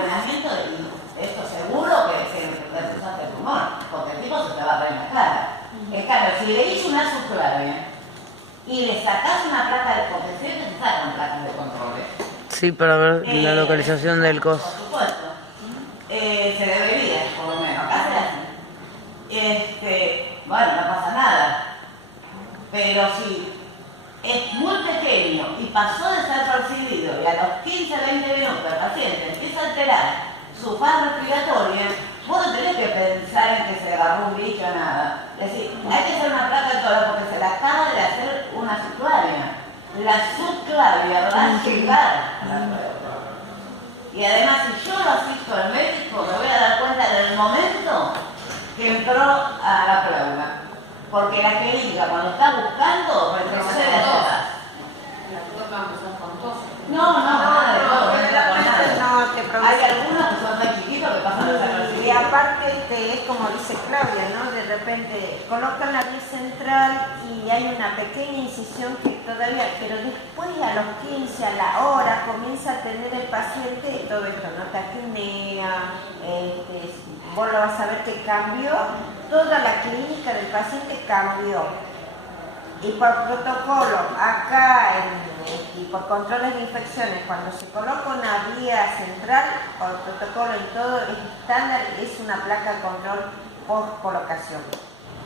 drenamiento y esto seguro que le cruzaste el pulmón, porque el tipo se te va a ver en la cara. En cambio, si le hice una subclavia y le sacás una placa de porque siempre se sacan placas de control. Sí, para ver la localización del cos. Por supuesto. Se debería, por lo menos. Acá se hace. Bueno, no pasa nada. Pero si es muy pequeño y pasó de ser percibido y a los 15-20 minutos el paciente empieza a alterar su fase respiratoria, vos no tenés que pensar en que se agarró un bicho o nada. Es decir, hay que hacer una placa de tórax porque se le acaba de hacer una subclavia. La subclavia va a llegar a la prueba. Y además, si yo lo asisto al médico, me voy a dar cuenta en el momento que entró a la prueba. Porque la jeringa, cuando está buscando, retrocede hacia atrás. No, nada de todo, no entra con nada. Hay algunos que son tan chiquitos que pasan desapercibidos. Y aparte, es como dice Claudia, ¿no? De repente colocan la vía central y hay una pequeña incisión que todavía, pero después a los 15, a la hora, comienza a tener el paciente todo esto, ¿no? Taquipnea, vos lo vas a ver que cambió, toda la clínica del paciente cambió. Y por protocolo, acá y por controles de infecciones, cuando se coloca una vía central, por protocolo en todo estándar, es una placa de control post colocación.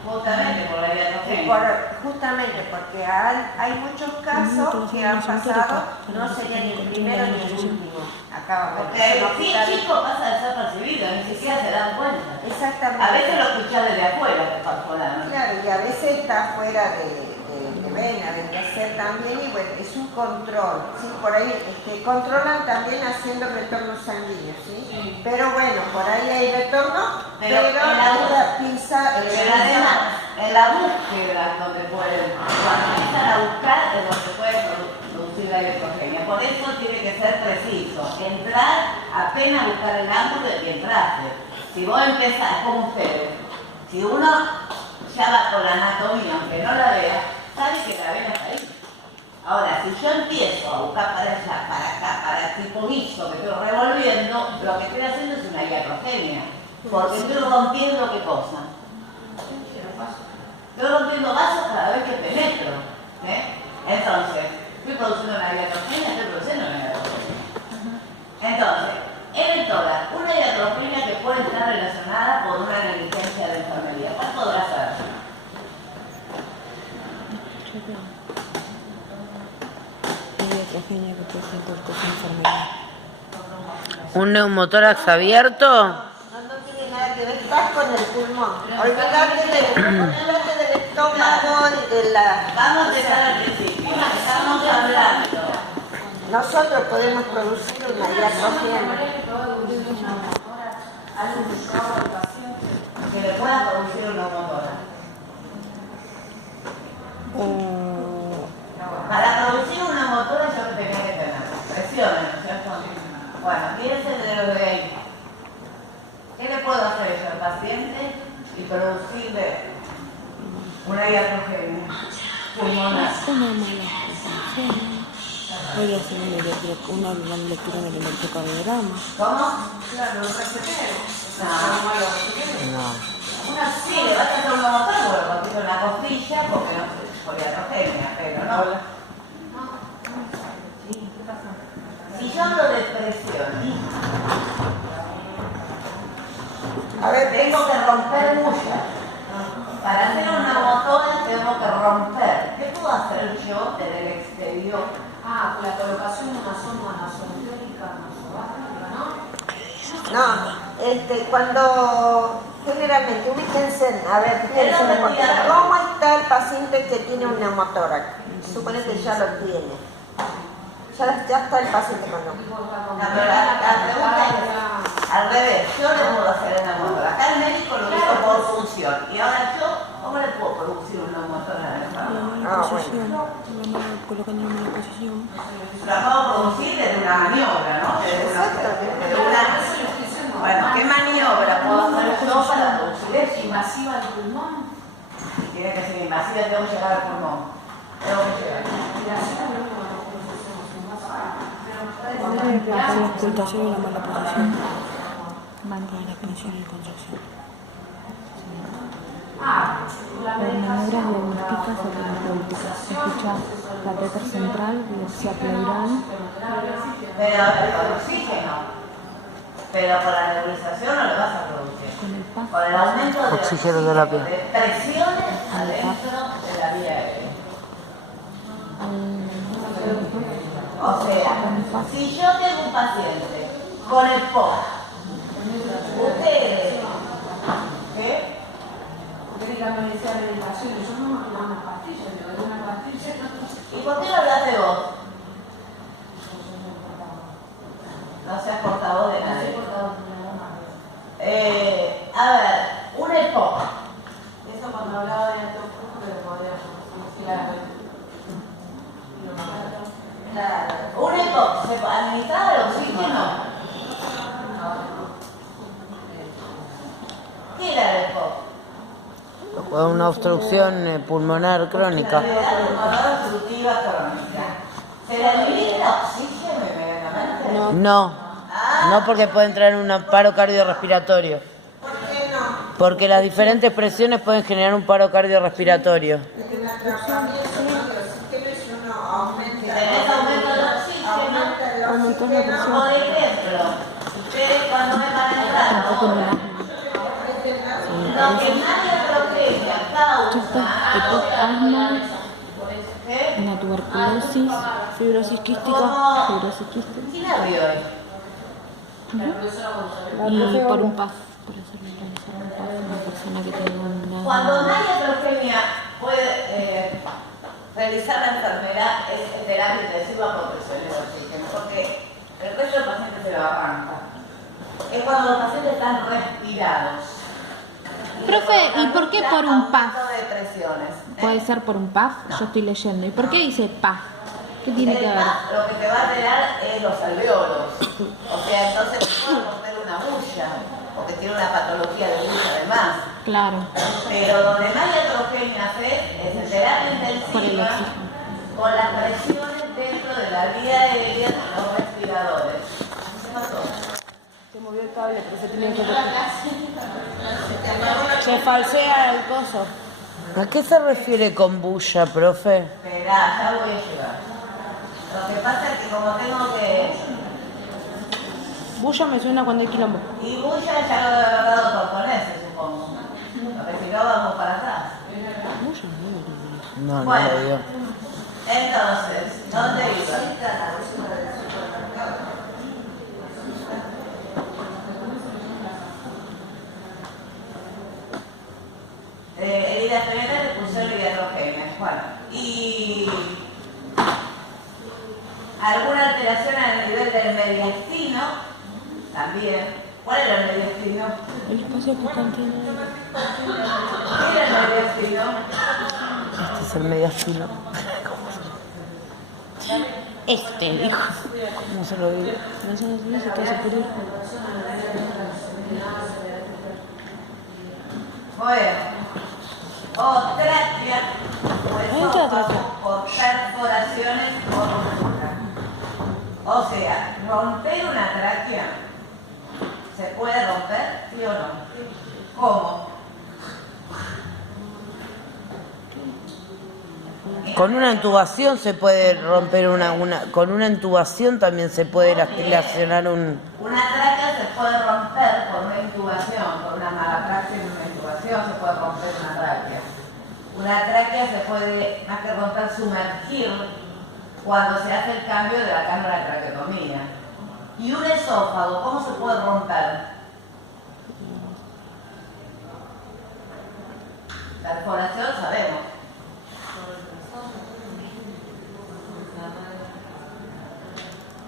Justamente por la diatrogenia. Justamente porque hay muchos casos que han pasado, no sería ni el primero ni el último. Acá porque el chico pasa de ser percibido, ni siquiera se dan cuenta. Exactamente. A veces lo escuchás desde afuera, que está ¿no? Claro, y a veces está fuera de vena, vendría a ser también, y bueno, es un control, ¿sí? Por ahí controlan también haciendo retorno sanguíneo, ¿sí? Sí. Pero bueno, por ahí hay retorno, pero la pinza, además, en la búsqueda donde pueden, cuando empiezan a buscar es donde pueden producir la electrogenia. Por eso tiene que ser preciso, entrar, apenas buscar el ángulo y entraste. Si vos empezás, es como ustedes, si uno ya va con la anatomía, aunque no la vea, sabe que la vena está ahí. Ahora, si yo empiezo a buscar para allá, para acá, para el tipo guiso que estoy revolviendo, lo que estoy haciendo es una iatrogenia. Porque estoy rompiendo qué cosa. Estoy rompiendo vasos cada vez que penetro. Entonces, estoy produciendo una iatrogenia, estoy produciendo una iatrogenia. Entonces, en el tórax, una iatrogenia que puede estar relacionada con una negligencia de enfermería. ¿Cuál podrá ser? ¿Un neumotórax abierto? No tiene nada que ver, estás con el pulmón. Olvídate del estómago y de la... Vamos a empezar al principio. Estamos hablando. Nosotros podemos producir una iatrogenia. Que le pueda producir un neumotórax. Para producir un neumotórax yo tenía que tener presiones, ¿no es cierto? Bueno, fíjense de lo de ahí. ¿Qué le puedo hacer yo al paciente y producirle una iatrogenia pulmonar? Voy a hacer una lectura del electrocardiograma. ¿Cómo? Claro, un recetero. No. Sí, le vas a hacer un neumotórax, porque lo consigo en la costilla, porque no sé, por iatrogenia, pero no. Si yo hablo de presión, a ver, tengo que romper muchas. Para hacer una neumotórax tengo que romper. ¿Qué puedo hacer yo desde el exterior? La colocación de una sonda nasogástrica, ¿no? No, cuando generalmente, ubíquense, a ver, ¿cómo está el paciente que tiene un neumotórax? Suponete que ya lo tiene. Ya está el paciente con neumotórax. La pregunta es al revés, yo le puedo hacer el neumotórax. Acá el médico lo hizo por función. Y ahora yo, ¿cómo le puedo producir un neumotórax? Colocando en una posición. Lo puedo producir desde una maniobra, ¿no? Bueno, ¿qué maniobra puedo hacer yo para producir eso? Invasiva del pulmón. Tiene que ser invasiva, tengo que llegar al pulmón. Tengo que llegar. Para la ocultación y la mala posición. Para la expansión y contracción. Por maniobras diagnósticas o terapéuticas. Escucha catéter central, biopsia pleural. Pero con oxígeno. Pero con la nebulización no lo vas a producir. Con el PAF. Con el aumento de Oxigenoterapia. de presiones adentro de la vía aérea. O sea, si yo tengo un paciente con el POC, ustedes, ¿qué? Tiene que analizar medicaciones. Yo no me doy una pastilla, le doy una pastilla. ¿Y por qué no hablaste vos? No seas portavoz de nadie. A ver, un EPOC. Eso cuando hablaba de alto flujo le podíamos decir a Un EPOC, ¿se administraba el oxígeno? ¿Qué era el EPOC? Una obstrucción pulmonar crónica. Enfermedad pulmonar obstructiva crónica. ¿Se le administra oxígeno inmediatamente? No, porque puede entrar en un paro cardiorrespiratorio. ¿Por qué no? Porque las diferentes presiones pueden generar un paro cardiorrespiratorio. Si tenés aumento de oxígeno, por ejemplo, ustedes cuando me van a entrar, lo que nadie proteja causa Asma, ¿eh? una tuberculosis, Fibrosis quística. ¿Cómo? fibrosis quística. ¿Quién abrió hoy? Y por un PAF, por hacerle realizar un PAF a una persona que tenga una... Cuando nadie heterogénea puede realizar la enfermedad es terapia intensiva por presión de oxígeno, porque el resto del paciente se lo arranca. Es cuando los pacientes están respirados. Profe, ¿y por qué por un PAF? Aumento de presiones. Puede ser por un PAF, yo estoy leyendo. ¿Y por qué dice PAF? ¿Qué tiene que ver? Lo que te va a alterar es los alveolos. O sea, entonces puede romper una bulla, porque tiene una patología de bulla además. Claro, Pero donde más heterogénea es en terapia por el intensiva, oxígeno. con las presiones dentro de la vía aérea de los respiradores. ¿Qué pasó? Se movió el cable, pero se tenía que retirar. Se falsea el coso. ¿A qué se refiere con bulla, profe? Esperá, ya voy a llegar. Lo que pasa es que como tengo que... Bulla me suena cuando hay quilombo. Y bulla ya lo he agarrado tortoneses, supongo. Porque si no vamos para atrás. No Bueno. lo dio. Entonces, ¿dónde iba? Heridas penetrantes, pulsión y heterogéneas. Bueno, y alguna alteración al nivel del mediastino, también. ¿Cuál era el mediastino? El espacio que contiene. ¿Qué era el mediastino? Este es el mediastino. Este, dijo. ¿Cómo se lo digo? No sé, no sé qué superior. Bueno. O tráquea, o esófago, por perforaciones o ruptura. O sea, romper una tráquea, ¿se puede romper? ¿Sí o no? ¿Cómo? Con una intubación se puede romper con una intubación también se puede lacerar un... Una tráquea se puede romper por una intubación, por una mala praxis en una intubación se puede romper una tráquea. Una tráquea se puede, más que romper, sumergir cuando se hace el cambio de la cánula de traqueotomía. Y un esófago, ¿cómo se puede romper? Perforación, sabemos.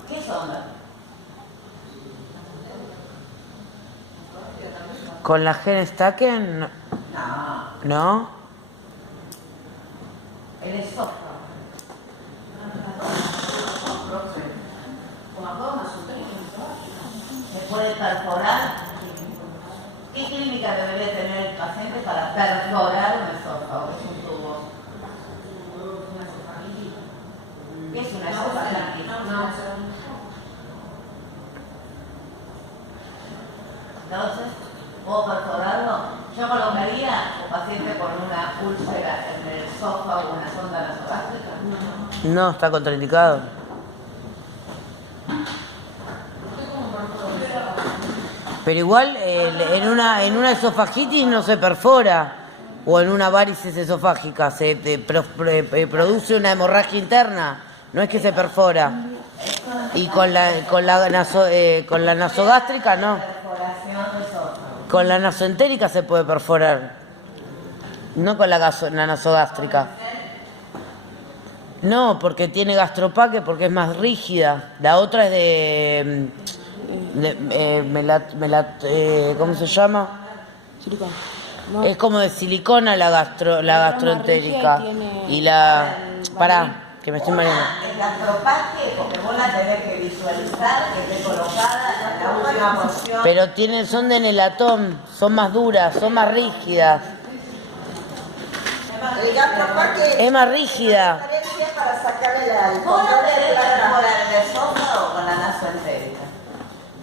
¿Qué sonda? ¿Con la Genestaken? No, ¿No? el esófago. Se puede perforar. ¿Qué clínica debería tener el paciente para perforar un esófago? Es un tubo. ¿Qué es una esofagilitis? Entonces, ¿puedo perforarlo? Yo colocaría un paciente con una úlcera en el esófago o una sonda nasogástrica. No, está contraindicado. Pero igual en una esofagitis no se perfora, o en una varices esofágica se produce una hemorragia interna, no es que se perfora. Y con la nasogástrica no. Perforación de esófago. Con la nasoentérica se puede perforar, no con la nasogástrica. No, porque tiene gastropaque, porque es más rígida. La otra es ¿cómo se llama? Silicona. No. Es como de silicona la gastroentérica. Y la... Pará, que me estoy mareando. El gastropaque, porque vos la tenés que visualizar, que esté colocada en la última porción. Pero son de nelatón, son más duras, son más rígidas. El gastropaque Es más rígida. diferencia para sacarle la Vos no querés perforar el esófago con la nasoentérica.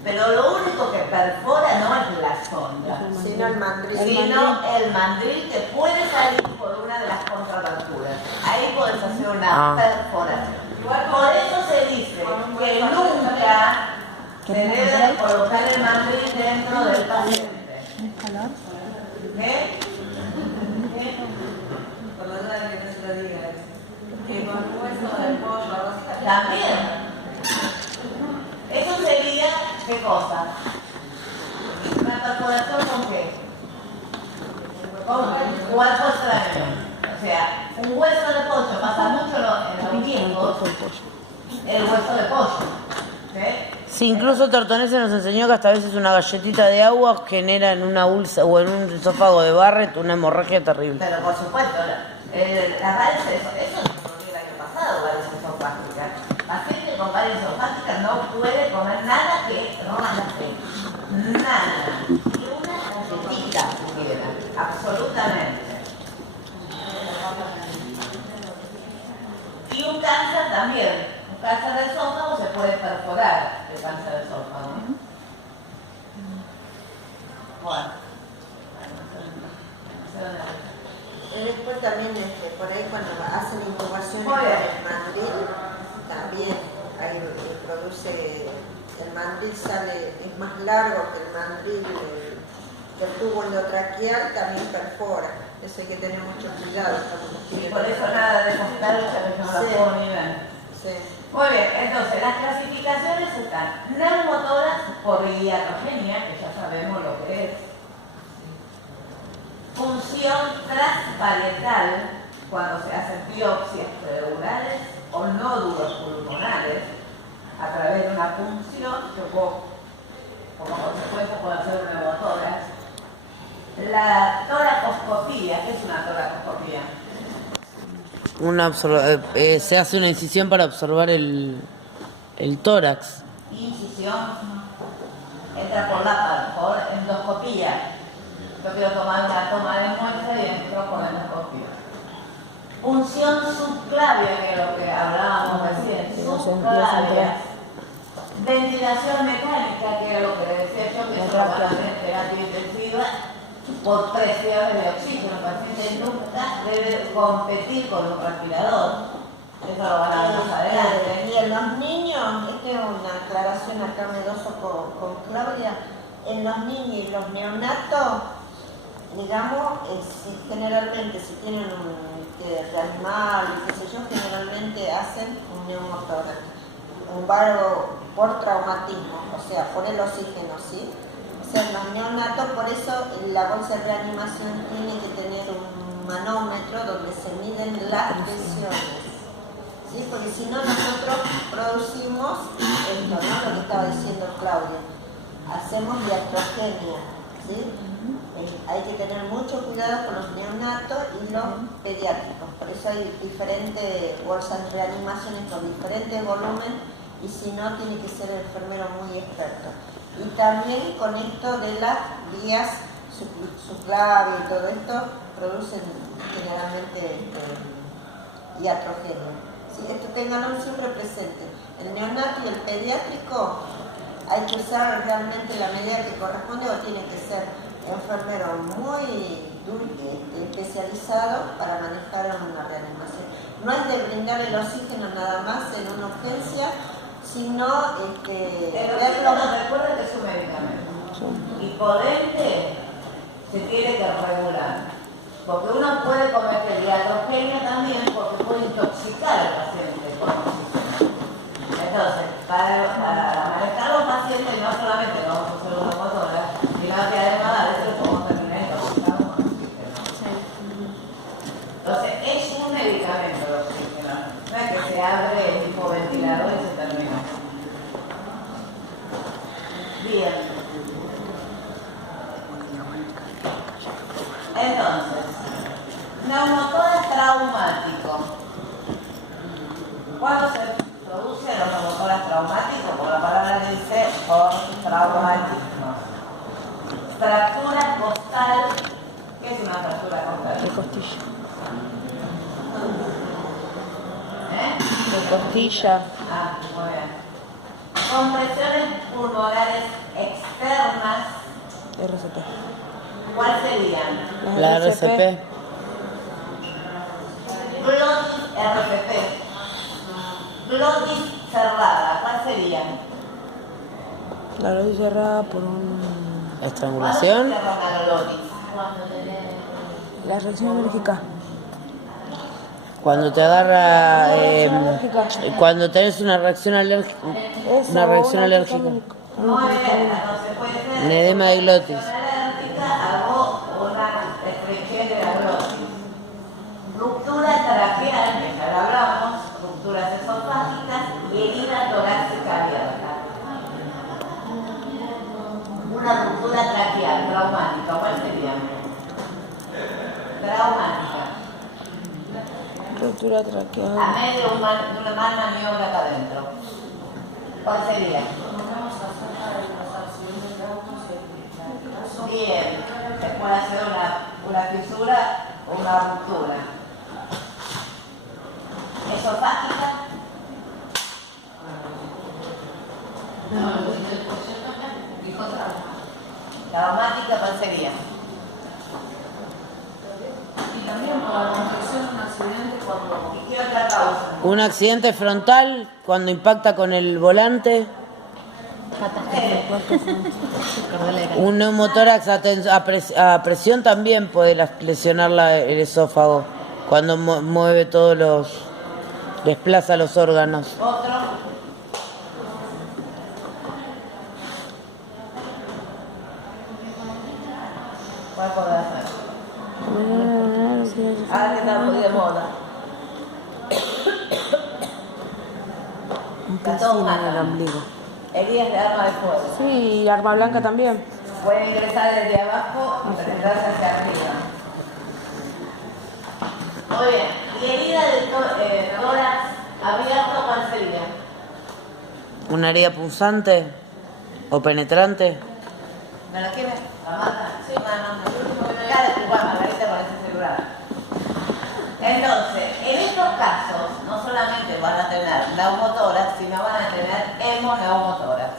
Pero lo único que perfora no es la sonda, sino el mandril. sino el mandril que puede salir por una de las contraaberturas. Ahí podés hacer una perforación. Por eso se dice que nunca se debe de colocar el mandril dentro del paciente. ¿Qué? Por la duda de que no se lo diga. Que con hueso del pollo, algo así. También. Eso sería, ¿qué cosa? ¿Una perforación con qué? Con cuerpo extraño. O sea, un hueso de pollo pasa mucho en los viejos, el hueso de pollo. ¿Sí? Sí, incluso Tortonese nos enseñó que hasta a veces una galletita de agua genera en una úlcera o en un esófago de Barrett una hemorragia terrible. Pero por supuesto, la varices, eso es lo que el año pasado, varices esofágicas. Paciente con varices esofágicas no puede comer nada que rompa nada. Ni una galletita siquiera, absolutamente. Y un cáncer también. Un cáncer de esófago se puede perforar el cáncer de esófago. Bueno. Después también por ahí cuando hacen incubaciones Muy con bien. el mandril, también ahí produce, el mandril sale, es más largo que el mandril, que el tubo endotraqueal también perfora. Eso hay que tener mucho cuidado. Y por eso nada de contar que no la puedo ni ver. Sí. Muy bien, entonces las clasificaciones están neumotoras por iatrogenia, que ya sabemos lo que es. Función transparietal, cuando se hacen biopsias preurales o nódulos pulmonares, a través de una punción que como consecuencia puede ser una neumotórax. La toracoscopía, ¿qué es una toracoscopía? Se hace una incisión para observar el tórax. Incisión, entra por endoscopía. Yo quiero tomar una toma de muestra y entro con endoscopía. Función subclavia, que es lo que hablábamos recién, subclavia. Ventilación mecánica, que es lo que decía yo, que eso lo van a hacer en terapia intensiva por presiones de oxígeno. El paciente nunca debe competir con un respirador. Eso lo van a ver más adelante. Y en los niños, esta es una aclaración acá medoso con Claudia, en los niños y los neonatos, digamos, generalmente si tienen que reanimar y qué sé yo, generalmente hacen un neumotórax, un barro por traumatismo, o sea, por el oxígeno, ¿sí? O sea, en los neonatos, por eso la bolsa de reanimación tiene que tener un manómetro donde se miden las presiones, ¿sí? Porque si no nosotros producimos esto, ¿no? Lo que estaba diciendo Claudia, hacemos iatrogenia, ¿sí? Hay que tener mucho cuidado con los neonatos y los pediátricos, por eso hay diferentes bolsas de reanimación con diferentes volúmenes y si no tiene que ser el enfermero muy experto. Y también con esto de las vías subclavia y todo esto producen generalmente iatrogenia. ¿Sí? Esto tenganlo siempre presente. El neonato y el pediátrico hay que usar realmente la medida que corresponde o tiene que ser enfermero muy especializado para manejar una reanimación. No es de brindar el oxígeno nada más en una urgencia, sino el oxígeno, recuerda que es un medicamento. Y por ende se tiene que regular. Porque uno puede cometer iatrogenia también porque puede intoxicar al paciente con oxígeno. Entonces, para manejar a los pacientes no solamente vamos a hacer una motora, sino que además a veces podemos terminar intoxicados con oxígeno. Entonces, es un medicamento el oxígeno. No es que se abre el tipo ventilador y se termina. Bien. Entonces, neumotórax traumático. ¿Cuándo se producen los neumotórax traumáticos? Por la palabra dice por traumatismo. Fractura costal. ¿Qué es una fractura costal? De costilla. ¿Eh? De costilla. Ah, muy bien. Compresiones pulmonares externas. RCP. ¿Cuál serían? La RCP. Glotis RCP. Glotis cerrada. ¿Cuál sería? La glotis cerrada por un... Estrangulación. ¿Cuándo se cierra una glotis? La reacción alérgica. Cuando te agarra, cuando tenés una reacción alérgica, una reacción alérgica, Muy bien, entonces puede ser un edema de glotis. alérgica o una restricción de la glotis. Ruptura traqueal, que ya lo hablamos, rupturas esofágicas y herida torácica abierta. Una ruptura traqueal traumática, ¿cuál sería? Traumática. Ruptura traqueal. A medio de una mal maniobra acá adentro. ¿Cuál sería? Bien, se puede hacer una fisura o una ruptura. Esofágica. Traumática, ¿cuál sería? Y también por la construcción de un accidente cuando... ¿Y qué otra causa? Un accidente frontal cuando impacta con el volante. Un neumotórax a presión también puede lesionar el esófago cuando mueve todos desplaza los órganos. Otro. ¿Cuál podrá ser? Ahora que está muy de moda. Un Está todo piercing en el mal. ombligo. Heridas de arma de fuego. Sí, y arma blanca también. Puede ingresar desde abajo y penetrarse hacia arriba. Muy bien. ¿Y herida de tórax abierto cuál sería? Una herida punzante o penetrante. ¿Me la quiere? ¿La mata? Sí, Cada igual, Margarita, con ese celular. Entonces, en estos casos, no solamente van a tener neumotórax, sino van a tener hemoneumotórax.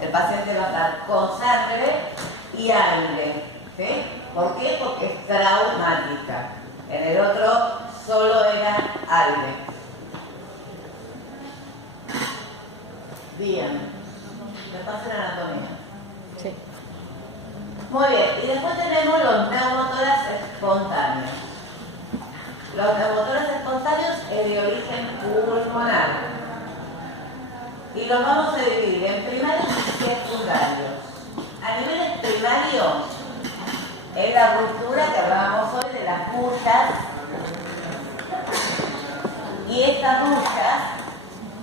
El paciente va a estar con sangre y aire. ¿Sí? ¿Por qué? Porque es traumática. En el otro solo era aire. Bien. Me pasa la anatomía. Sí. Muy bien, y después tenemos los neumotórax espontáneos. Los neumotórax espontáneos es de origen pulmonar. Y los vamos a dividir en primarios y secundarios. A niveles primarios, es la ruptura que hablábamos hoy de las bullas. Y estas bullas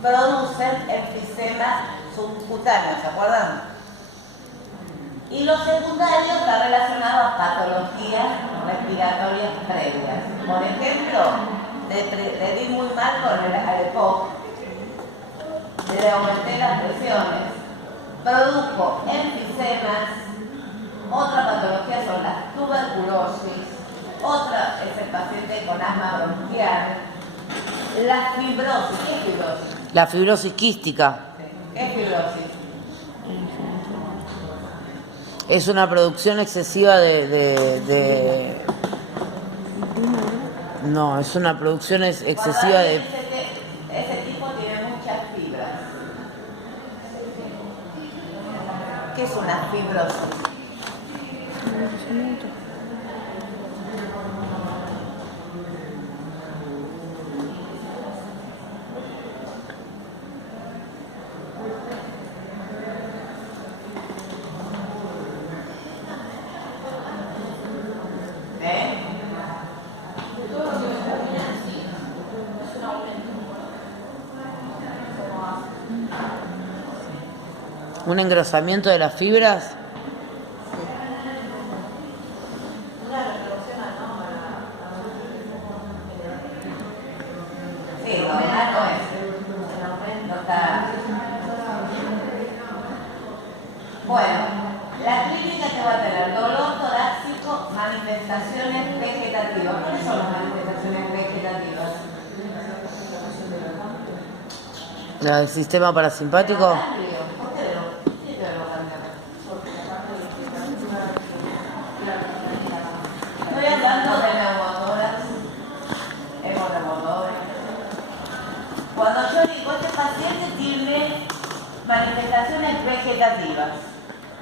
producen enfisema subcutáneo, ¿se acuerdan? Y los secundarios están relacionados a patologías respiratorias previas. Por ejemplo, le di muy mal con el ALEPOC, le aumenté las presiones, produjo enfisemas, otra patología son las tuberculosis, otra es el paciente con asma bronquial, la fibrosis. ¿Qué es fibrosis? La fibrosis quística. ¿Qué es fibrosis? Es una producción excesiva de... No, es una producción excesiva de... Ese tipo tiene muchas fibras. ¿Qué es una fibrosis? ¿Un engrosamiento de las fibras? Sí, normal no es. No está. Bueno, la clínica te va a tener dolor torácico, manifestaciones vegetativas. ¿Cuáles son las manifestaciones vegetativas? ¿La del sistema parasimpático? Estoy hablando de neumotoras, hemorremotores. Cuando yo digo este paciente tiene manifestaciones vegetativas,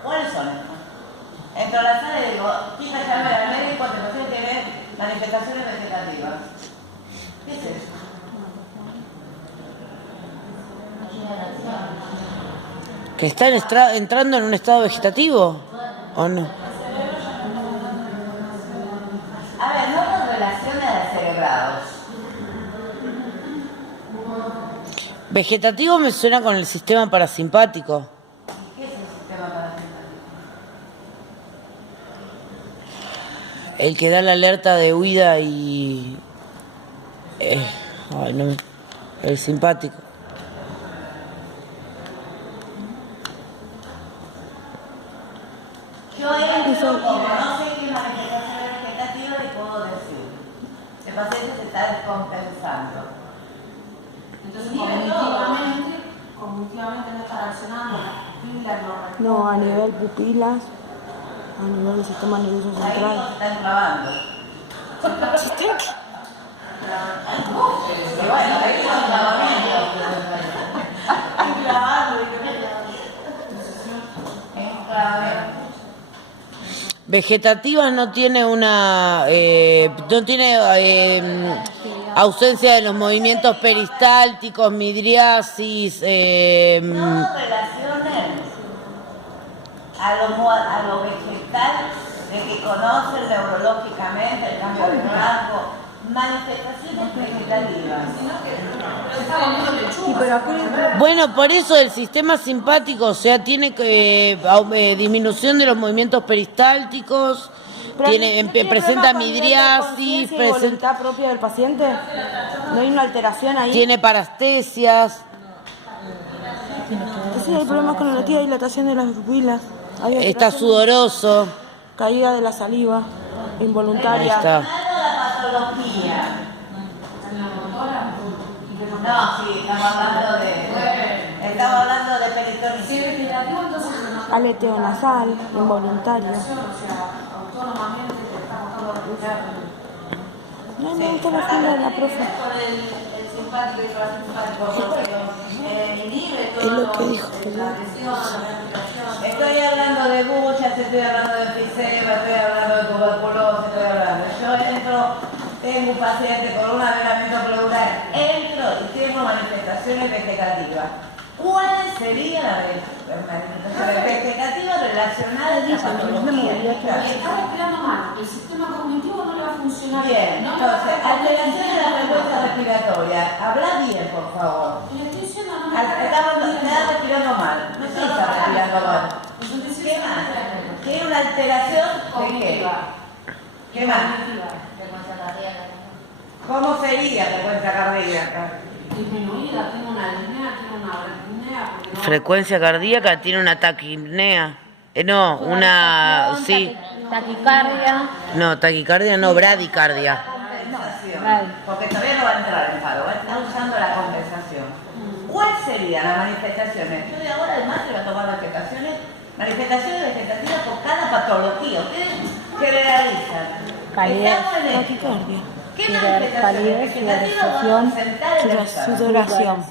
¿cuáles son estas? Entro a la sala y digo, quita llame al médico, este paciente tiene manifestaciones vegetativas. ¿Qué es eso? ¿Que está entrando en un estado vegetativo? ¿O no? A ver, no con relación a descerebrados. Vegetativo me suena con el sistema parasimpático. ¿Qué es el sistema parasimpático? El que da la alerta de huida y... ay, no, el simpático. Yo entro como no sé qué manifestación vegetativa le puedo decir. El paciente se está descompensando. Entonces, cognitivamente no está reaccionando, las pilas no No, a nivel pupilas, a nivel del sistema nervioso Ahí central. nos están clavando. Y bueno, ahí son clavamientos. Vegetativa no tiene una... no tiene ausencia de los movimientos peristálticos, midriasis... No relacionen a lo vegetal de que conocen neurológicamente el cambio de rango, manifestaciones vegetativas. ¿Y pero qué? Bueno, por eso el sistema simpático, o sea, tiene disminución de los movimientos peristálticos, presenta midriasis, ¿Y voluntad propia del paciente? ¿No hay una alteración ahí? tiene parastesias. Sí, hay problemas con la dilatación de las pupilas. Hay Está alteraciones. sudoroso. Caída de la saliva, Ahí involuntaria. está. La patología. No, sí, estamos hablando de peritonitis. Si es vegetativo, entonces no. Aleteo nasal, involuntario. O sea, autónomamente te está buscando respirar. No me gusta la fila de la profe. Con el simpático y parasimpático, porque inhibe Es todo lo que dijo. la presión, la respiración. Estoy hablando de buchas, estoy hablando de enfisema, estoy hablando de tuberculosis, estoy hablando. Yo entro, tengo un paciente con un avelamiento pleural, entro y tengo manifestaciones vegetativas. ¿Cuáles serían las manifestaciones vegetativas relacionadas a la patología? Está respirando mal, el sistema cognitivo no le va a funcionar Bien, no le va a entonces, alteración de la frecuencia respiratoria. Habla bien, por favor. Y le estoy diciendo, no me Está respirando mal. No sé si está respirando mal. ¿Qué más? Tiene una alteración de qué? cognitiva. ¿Qué más? Frecuencia cardíaca. ¿Cómo sería frecuencia cardíaca? Disminuida, tiene una apnea, tiene una apnea, porque no. Frecuencia cardíaca, tiene una taquipnea. No, una... sí. Taquicardia. No, taquicardia no, bradicardia. Compensación. Porque todavía no va a entrar en paro, está usando la compensación. ¿Cuáles serían las manifestaciones? Yo de ahora además le voy a tomar manifestaciones vegetativas por cada patología. Ustedes generalizan. Calidez. Estamos en esto. Taquicardia. ¿Qué manifestaciones vegetativas vamos a presentar en el enfermo? Sudoración.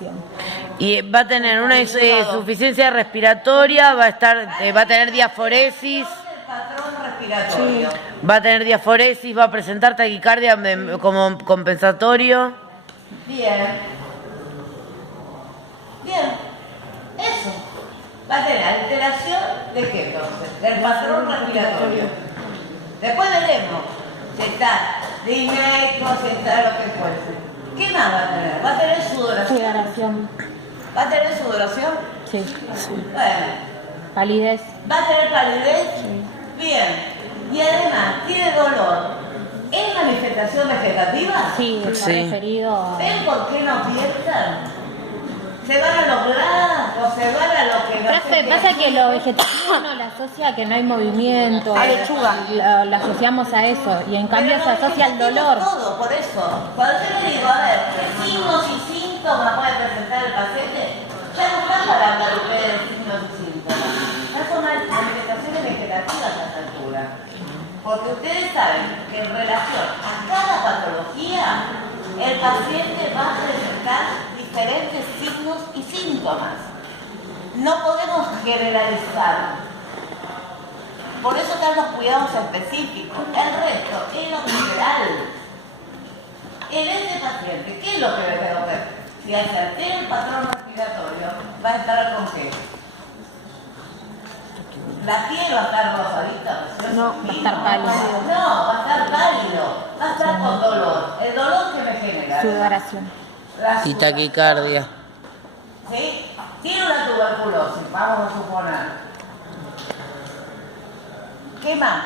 Y va a tener una insuficiencia respiratoria, va a tener diaforesis, El patrón respiratorio. va a tener diaforesis, va a presentar taquicardia como compensatorio. Bien. Bien. Eso. Va a tener alteración de qué entonces? Del patrón respiratorio. Después veremos si está disneico, si está lo que fuese. ¿Qué más va a tener? Va a tener sudoración. Sudoración. ¿Va a tener sudoración? Sí. Bueno. Palidez. ¿Va a tener palidez? Bien. Y además, tiene dolor. ¿Es manifestación vegetativa? Sí, está Sí. referido a... ¿Ven por qué no piensan? ¿Se van a los blancos? ¿Se van a lo que no sé Profe, qué? pasa que lo vegetativo uno lo asocia a que no hay movimiento. A lechuga. Lo asociamos a eso. Y en cambio Pero se no asocia al vegetativo dolor. todo, por eso. Cuando yo le digo, a ver, ¿qué signos y síntomas puede presentar el paciente? Ya no están para hablar ustedes de signos y síntomas. Ya son manifestaciones vegetativas a esta altura. Porque ustedes saben que en relación a cada patología, el paciente va a presentar diferentes signos y síntomas. No podemos generalizar. Por eso están los cuidados específicos. El resto es lo general. En este paciente, ¿qué es lo que le tengo que ver? Si se altera el patrón respiratorio, ¿va a estar con qué? ¿La piel va a estar rosadita? No, va a estar pálido. No, va a estar pálido. Va a estar con dolor. El dolor que me genera. Sudoración. La Y sudoración. taquicardia. ¿Sí? Tiene una tuberculosis, vamos a suponer. ¿Qué más?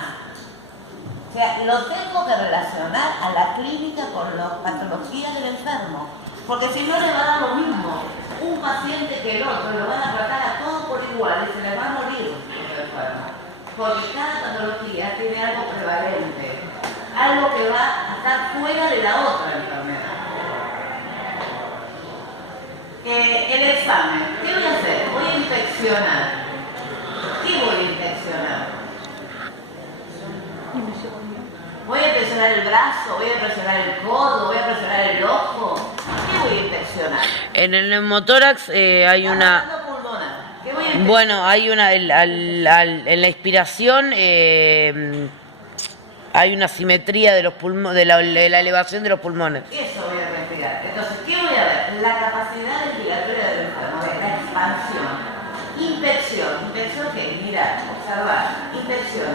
O sea, lo tengo que relacionar a la clínica con las patologías del enfermo. Porque si no le va a dar lo mismo un paciente que el otro, lo van a tratar a todos por igual y se les va a morir el enfermo. Porque cada patología tiene algo prevalente, algo que va a estar fuera de la otra enfermedad. El examen, ¿qué voy a hacer? Voy a inspeccionar. ¿Qué voy a inspeccionar? Voy a presionar el brazo, voy a presionar el codo, voy a presionar el ojo. ¿Qué voy a inspeccionar? En el neumotórax hay una... Aparato pulmonar. ¿Qué voy a inspeccionar? Bueno, hay una... en la inspiración hay una simetría de los pulmones, de la elevación de los pulmones. Eso voy a respirar. Entonces, ¿qué voy a ver? La capacidad respiratoria del enfermo, la expansión. Inspección. ¿Inspección qué? Mirar, observar. Inspección.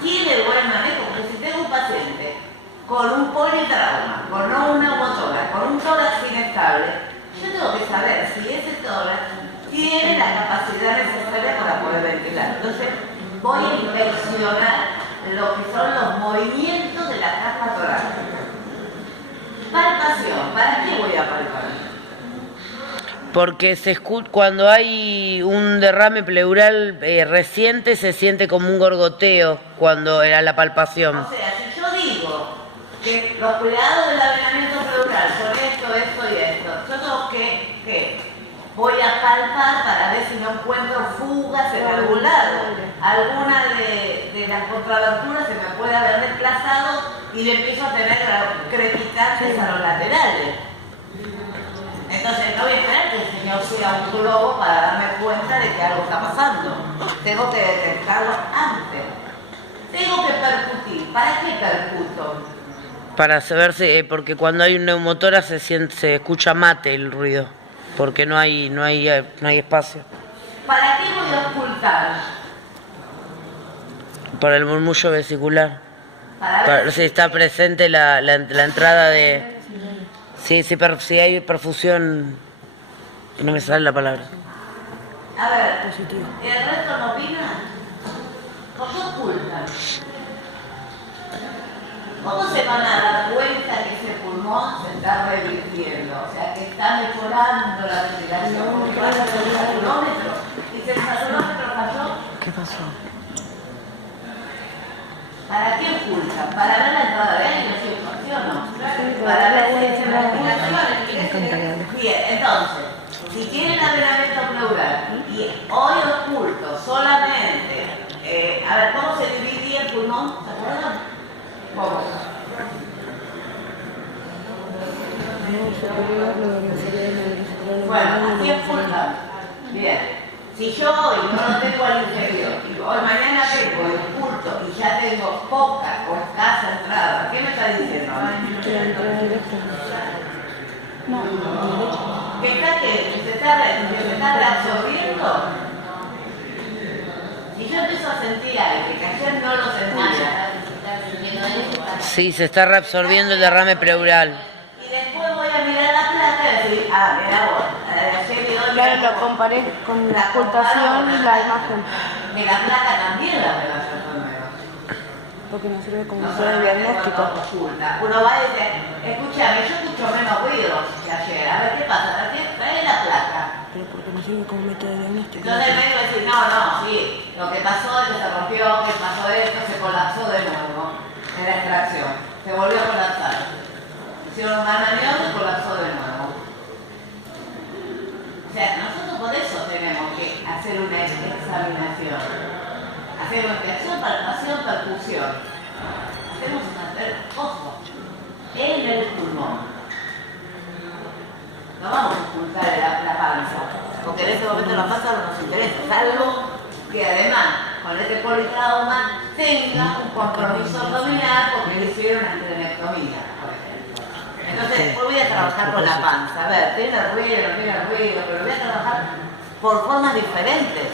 Tiene buen manejo, porque si tengo un paciente con un politrauma, con no una motora, con un tórax inestable, yo tengo que saber si ese tórax tiene la capacidad necesaria para poder ventilar. Entonces, voy a inspeccionar lo que son los movimientos de la caja torácica. Palpación. ¿Para qué voy a palpar? Porque cuando hay un derrame pleural reciente se siente como un gorgoteo cuando era la palpación. O sea, si yo digo que los cuidados del averinamiento pleural son esto y esto, yo tengo que voy a palpar para ver si no encuentro fugas en algún lado. Alguna de las contraberturas se me puede haber desplazado y le empiezo a tener crepitantes a los laterales. Entonces no voy a esperar que el señor sea un globo para darme cuenta de que algo está pasando. Tengo que detectarlo antes. Tengo que percutir. ¿Para qué percuto? Para saber si, porque cuando hay un neumotórax se escucha mate el ruido, porque no hay espacio. ¿Para qué voy a ocultar? Para el murmullo vesicular. Para Para ver ver si está presente la entrada de... Si hay perfusión... No me sale la palabra. A ver, ¿el resto no opina? ¿Por qué ocultan? ¿Cómo se van a dar cuenta que ese pulmón se está revirtiendo? O sea, que está mejorando la respiración. Porque van a hacer un saturómetro. Y si el saturómetro falló, ¿Qué pasó? ¿para qué ocultan? ¿Para ver la entrada de aire? ¿Sí o no? Para ver si es una respiración. Bien, entonces, si tienen averinamiento pleural y hoy oculto solamente, a ver, ¿cómo se divide pulmón, ¿se acuerdan? ¿Cómo? Bueno, así es pulmón. Bien. Si yo hoy no lo tengo al inferior, y hoy mañana tengo el culto y ya tengo poca o escasa entrada, ¿qué me está diciendo? Que la entrada directa. No, Que se está reabsorbiendo. Si yo empiezo a sentir aire, que ayer no lo sentía, Sí, se está reabsorbiendo el derrame pleural. y después voy a mirar la placa y decir, mira vos, ayer mi dolor. claro, lo comparé con la ocultación y la imagen, Que la placa también la relación con nuevos. porque nos sirve como No prueba de solamente diagnóstico. cuando oculta. Uno va y dice, escúchame, yo escucho menos ruidos que ayer, a ver qué pasa, trae la placa. Pero porque nos sirve como método de diagnóstico. Entonces el médico va a decir, no, sí, lo que pasó es que se rompió, que pasó esto, se colapsó de nuevo en la extracción, se volvió a colapsar. Hicieron una maniobra y colapsó de nuevo. O sea, nosotros por eso tenemos que hacer una examinación. Hacer una extracción, palpación, percusión. Hacemos cosas en el pulmón. No vamos a ocultar la panza, porque en este momento la panza no nos interesa, salvo que además con este politrauma tenga un compromiso abdominal porque le hicieron una astrenectomía, por ejemplo. Entonces, después voy a trabajar con la panza. A ver, tiene ruido, no tiene ruido, pero voy a trabajar por formas diferentes.